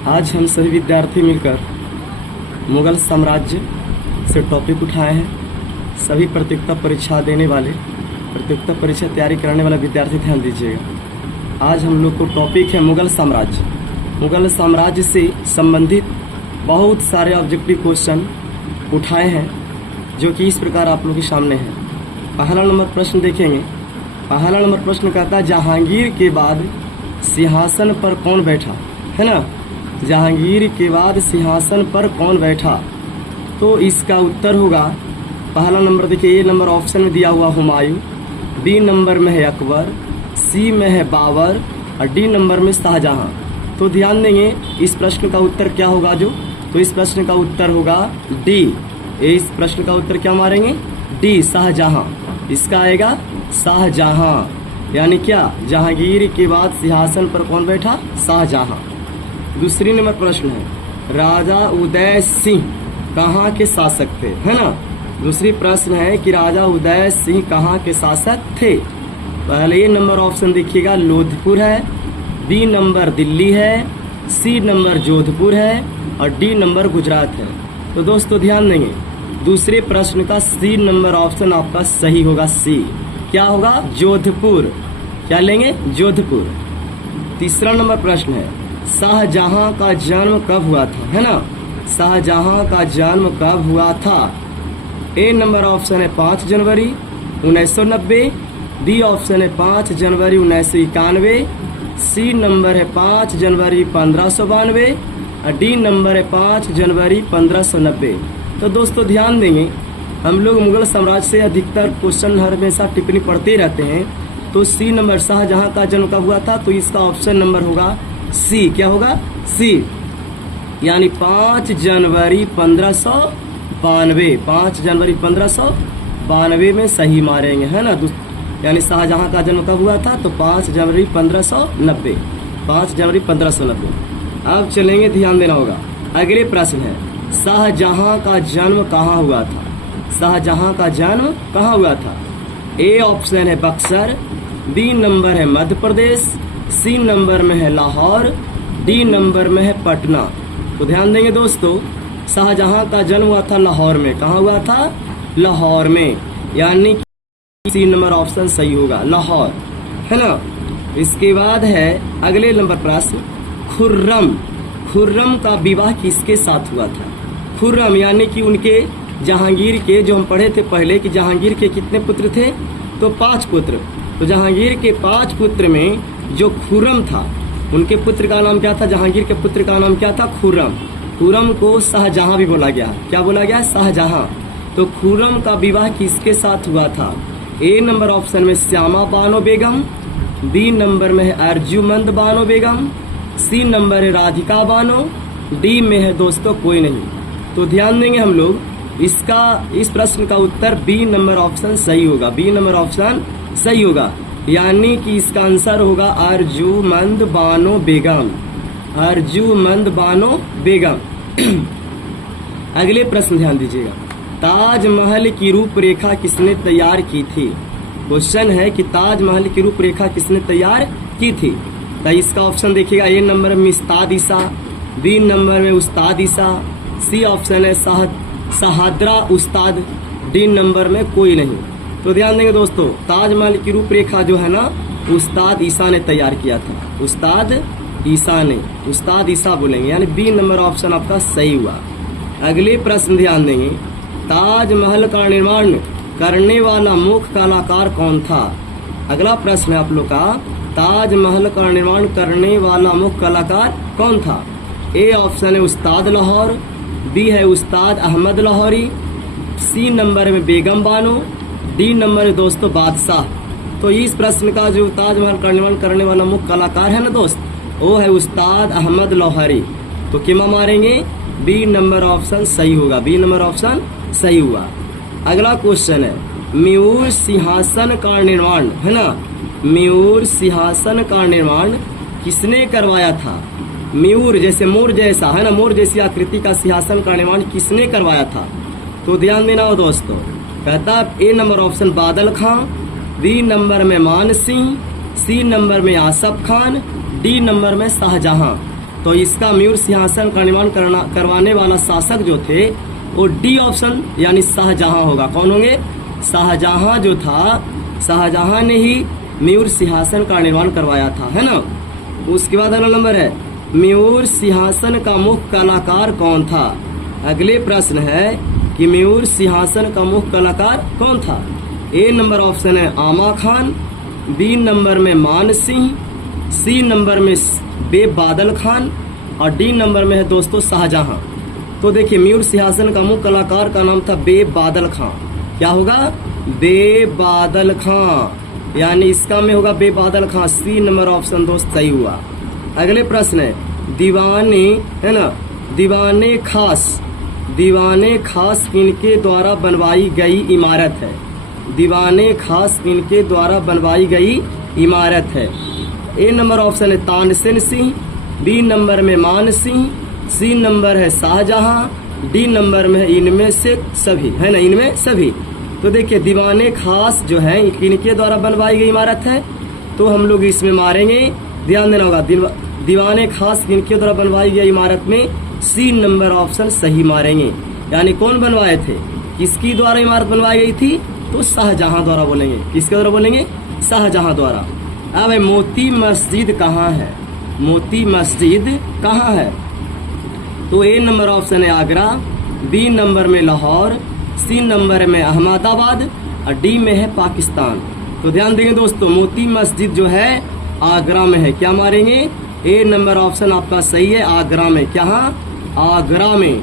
आज हम सभी विद्यार्थी मिलकर मुगल साम्राज्य से टॉपिक उठाए हैं। सभी प्रतियोगिता परीक्षा देने वाले, प्रतियोगिता परीक्षा तैयारी कराने वाला विद्यार्थी ध्यान दीजिएगा। आज हम लोग को टॉपिक है मुगल साम्राज्य। मुगल साम्राज्य से संबंधित बहुत सारे ऑब्जेक्टिव क्वेश्चन उठाए हैं जो कि इस प्रकार आप लोग के सामने हैं। पहला नंबर प्रश्न देखेंगे। पहला नंबर प्रश्न कहता है जहांगीर के बाद सिंहासन पर कौन बैठा, है ना। जहांगीर के बाद सिंहासन पर कौन बैठा, तो इसका उत्तर होगा पहला नंबर देखिए, ए नंबर ऑप्शन में दिया हुआ हुमायूं, बी नंबर में है अकबर, सी में है बाबर और डी नंबर में शाहजहां। तो ध्यान देंगे इस प्रश्न का उत्तर क्या होगा तो इस प्रश्न का उत्तर होगा डी। इस प्रश्न का उत्तर क्या मारेंगे, डी, शाहजहां। इसका आएगा शाहजहां, यानी क्या, जहांगीर के बाद सिंहासन पर कौन बैठा, शाहजहां। दूसरी नंबर प्रश्न है राजा उदय सिंह कहाँ के शासक थे, है ना। दूसरी प्रश्न है कि राजा उदय सिंह कहाँ के शासक थे। पहले नंबर ऑप्शन देखिएगा लोधपुर है, बी नंबर दिल्ली है, सी नंबर जोधपुर है और डी नंबर गुजरात है। तो दोस्तों ध्यान देंगे दूसरे प्रश्न का सी नंबर ऑप्शन आपका सही होगा। सी क्या होगा, जोधपुर। क्या लेंगे, जोधपुर। तीसरा नंबर प्रश्न है शाहजहां का जन्म कब हुआ था, है ना। शाहजहां का जन्म कब हुआ था। ए नंबर ऑप्शन है 5 जनवरी 1990, बी ऑप्शन है 5 जनवरी 1991, सी नंबर है 5 जनवरी 1592 और डी नंबर है 5 जनवरी 1590। तो दोस्तों ध्यान देंगे हम लोग मुगल साम्राज्य से अधिकतर क्वेश्चन हमेशा टिप्पणी पढ़ते रहते हैं। तो सी नंबर शाहजहां का जन्म कब हुआ था, तो इसका ऑप्शन नंबर होगा सी। क्या होगा, सी, यानी 5 जनवरी 1592। 5 जनवरी 1592 में सही मारेंगे, है ना। यानी शाहजहां का जन्म कब हुआ था, तो 5 जनवरी 1590। 5 जनवरी 1590। अब चलेंगे, ध्यान देना होगा। अगले प्रश्न है शाहजहां का जन्म कहाँ हुआ था। शाहजहां का जन्म कहाँ हुआ था। ए ऑप्शन है बक्सर, बी नंबर है मध्य प्रदेश, सी नंबर में है लाहौर, डी नंबर में है पटना। तो ध्यान देंगे दोस्तों शाहजहां का जन्म हुआ था लाहौर में। कहाँ हुआ था, लाहौर में, यानी सी नंबर ऑप्शन सही होगा, लाहौर, है ना। इसके बाद है अगले नंबर प्रश्न खुर्रम। खुर्रम का विवाह किसके साथ हुआ था। खुर्रम यानी कि उनके जहांगीर के, जो हम पढ़े थे पहले कि जहांगीर के कितने पुत्र थे, तो 5 पुत्र। तो जहांगीर के 5 पुत्र में जो खुर्रम था, उनके पुत्र का नाम क्या था, जहांगीर के पुत्र का नाम क्या था, खुर्रम। खुर्रम को शाहजहां भी बोला गया। क्या बोला गया, शाहजहां। तो खुर्रम का विवाह किसके साथ हुआ था। ए नंबर ऑप्शन में श्यामा बानो बेगम, बी नंबर में है अर्जुमंद बानो बेगम, सी नंबर है राधिका बानो, डी में है दोस्तों कोई नहीं। तो ध्यान देंगे हम लोग इस प्रश्न का उत्तर बी नंबर ऑप्शन सही होगा। बी नंबर ऑप्शन सही होगा, यानी कि इसका आंसर होगा अर्जुमंद बानो बेगम। अर्जुमंद बानो बेगम। अगले प्रश्न ध्यान दीजिएगा ताजमहल की रूपरेखा किसने तैयार की थी। क्वेश्चन है कि ताजमहल की रूपरेखा किसने तैयार की थी। तो इसका ऑप्शन देखिएगा, ए नंबर में उस्ताद ईसा, बी नंबर में उस्ताद ईसा, सी ऑप्शन है शहादरा उस्ताद, डी नंबर में कोई नहीं। तो ध्यान देंगे दोस्तों ताजमहल की रूपरेखा जो है ना उस्ताद ईसा ने तैयार किया था। उस्ताद ईसा ने, उस्ताद ईसा बोलेंगे, यानी बी नंबर ऑप्शन आपका सही हुआ। अगले प्रश्न ध्यान देंगे ताजमहल का निर्माण करने वाला मुख्य कलाकार कौन था। अगला प्रश्न है आप लोग का ताजमहल का निर्माण करने वाला मुख्य कलाकार कौन था। ए ऑप्शन है उस्ताद लाहौर, बी है उस्ताद अहमद लाहौरी, सी नंबर में बेगम बानो, डी नंबर है दोस्तों बादशाह। तो इस प्रश्न का जो ताजमहल का निर्माण करने वाला मुख्य कलाकार है ना दोस्त, वो है उस्ताद अहमद लाहौरी। तो किमा मारेंगे, बी नंबर ऑप्शन सही होगा। बी नंबर ऑप्शन सही हुआ। अगला क्वेश्चन है मयूर सिंहासन का निर्माण, है ना। मयूर सिंहासन का निर्माण किसने करवाया था। मयूर जैसे मोर जैसा, है ना, मोर जैसी आकृति का सिंहासन का निर्माण किसने करवाया था। तो ध्यान देना हो दोस्तों, कहता ए नंबर ऑप्शन बादल खां, बी नंबर में मान सिंह, सी नंबर में आसफ खान, डी नंबर में शाहजहां। तो इसका मयूर सिंहासन का निर्माण करवाने वाला शासक जो थे वो डी ऑप्शन यानी शाहजहां होगा। कौन होंगे? शाहजहां जो था, शाहजहां ने ही मयूर सिंहासन का निर्माण करवाया था, है ना। उसके बाद अगला नंबर है मयूर सिंहासन का मुख्य कलाकार कौन था। अगले प्रश्न है कि मयूर सिंहासन का मुख्य कलाकार कौन था। ए नंबर ऑप्शन है आमा खान, बी नंबर में मान सिंह, सी नंबर में बेबादल खान और डी नंबर में है दोस्तों शाहजहां। तो देखिए मयूर सिंहासन का मुख्य कलाकार का नाम था बेबादल खां। क्या होगा? बेबादल खां, यानी इसका में होगा बेबादल खां। सी नंबर ऑप्शन दोस्त सही हुआ। अगले प्रश्न है दीवाने, है ना, दीवाने खास किनके द्वारा बनवाई गई इमारत है। दीवाने खास किनके द्वारा बनवाई गई इमारत है। ए नंबर ऑप्शन है तानसेन सिंह, बी नंबर में मान सिंह, सी नंबर है शाहजहां, डी नंबर में है इनमें से सभी, है ना, इनमें सभी। तो देखिए दीवाने खास जो है किनके द्वारा बनवाई गई इमारत है, तो हम लोग इसमें मारेंगे, ध्यान देना होगा। दीवाने खास किनके द्वारा बनवाई गई इमारत में सी नंबर ऑप्शन सही मारेंगे। यानी कौन बनवाए थे, किसकी द्वारा इमारत बनवाई गई थी, तो शाहजहां द्वारा बोलेंगे। किसके द्वारा बोलेंगे? शाहजहां द्वारा। अब मोती मस्जिद कहाँ है? मोती मस्जिद कहाँ है? तो ए नंबर ऑप्शन है आगरा, बी नंबर में लाहौर, सी नंबर में अहमदाबाद और डी में है पाकिस्तान। तो ध्यान देंगे दोस्तों, मोती मस्जिद जो है आगरा में है। क्या मारेंगे? ए नंबर ऑप्शन आपका सही है, आगरा में। क्या? आगरा में।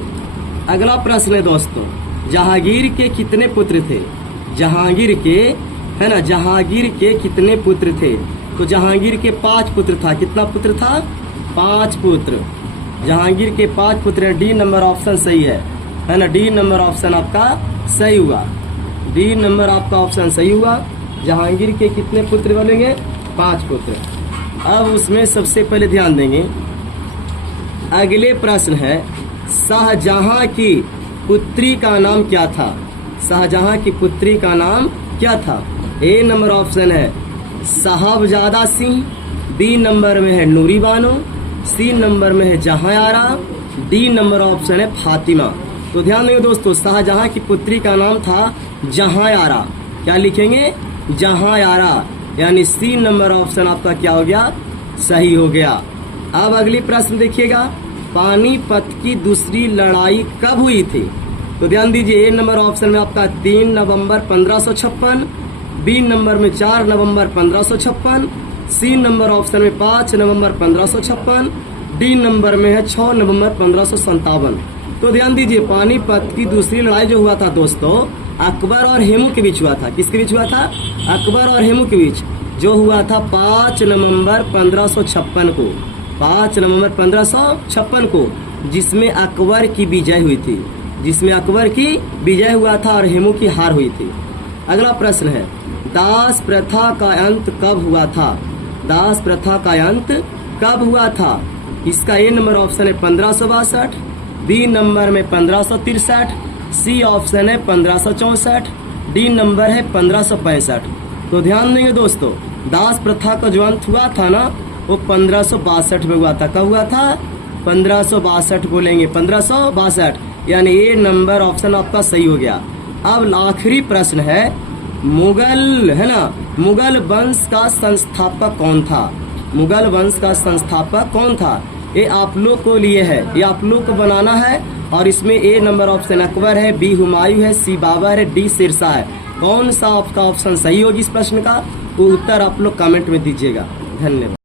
अगला प्रश्न है दोस्तों, जहांगीर के कितने पुत्र थे? जहांगीर के, है ना, जहांगीर के कितने पुत्र थे? तो जहांगीर के 5 पुत्र था। कितना पुत्र था? 5 पुत्र। जहांगीर के 5 पुत्र हैं। डी नंबर ऑप्शन सही है ना। डी नंबर ऑप्शन आपका सही हुआ। डी नंबर आपका ऑप्शन सही हुआ। जहांगीर के कितने पुत्र बनेंगे? 5 पुत्र। अब उसमें सबसे पहले ध्यान देंगे, अगले प्रश्न है शाहजहां की पुत्री का नाम क्या था? शाहजहां की पुत्री का नाम क्या था? ए नंबर ऑप्शन है साहबजादा सिंह, बी नंबर में है नूरी बानो, सी नंबर में है जहां आरा, डी नंबर ऑप्शन है फातिमा। तो ध्यान देंगे दोस्तों, शाहजहां की पुत्री का नाम था जहां आरा। क्या लिखेंगे? जहां आरा, यानी सी नंबर ऑप्शन आपका क्या हो गया? सही हो गया। अब अगली प्रश्न देखिएगा, पानीपत की दूसरी लड़ाई कब हुई थी? तो ध्यान दीजिए, ए नंबर ऑप्शन में आपका 3 नवंबर 1556, बी नंबर में 4 नवंबर 1556, सी नंबर ऑप्शन में 5 नवंबर 1556, डी नंबर में है 6 नवंबर 1557। तो ध्यान दीजिए, पानीपत की दूसरी लड़ाई जो हुआ था दोस्तों, अकबर और हेमू के बीच हुआ था। किसके बीच हुआ था? अकबर और हेमू के बीच, जो हुआ था 5 नवंबर 1556 को। 5 नवंबर 1556 को, जिसमें अकबर की विजय हुई थी। जिसमें अकबर की विजय हुआ था और हेमू की हार हुई थी। अगला प्रश्न है, दास प्रथा का अंत कब हुआ था? दास प्रथा का अंत कब हुआ था? इसका ए नंबर ऑप्शन है 1562, बी नंबर में 1563, सी ऑप्शन है 1564, डी नंबर है 1565। तो ध्यान देंगे दोस्तों, दास प्रथा का जो अंत हुआ था ना, वो 1562 में हुआ था। कब हुआ था? 1562 बोलेंगे, 1562, यानी ए नंबर ऑप्शन आपका सही हो गया। अब आखिरी प्रश्न है, मुगल, है ना, मुगल वंश का संस्थापक कौन था? मुगल वंश का संस्थापक कौन था? ये आप लोग को लिए है, ये आप लोग को बनाना है। और इसमें ए नंबर ऑप्शन अकबर है, बी हुमायूं है, सी बाबर है, डी शेरशाह है। कौन सा आपका ऑप्शन सही होगी इस प्रश्न का? वो उत्तर आप लोग कमेंट में दीजिएगा। धन्यवाद।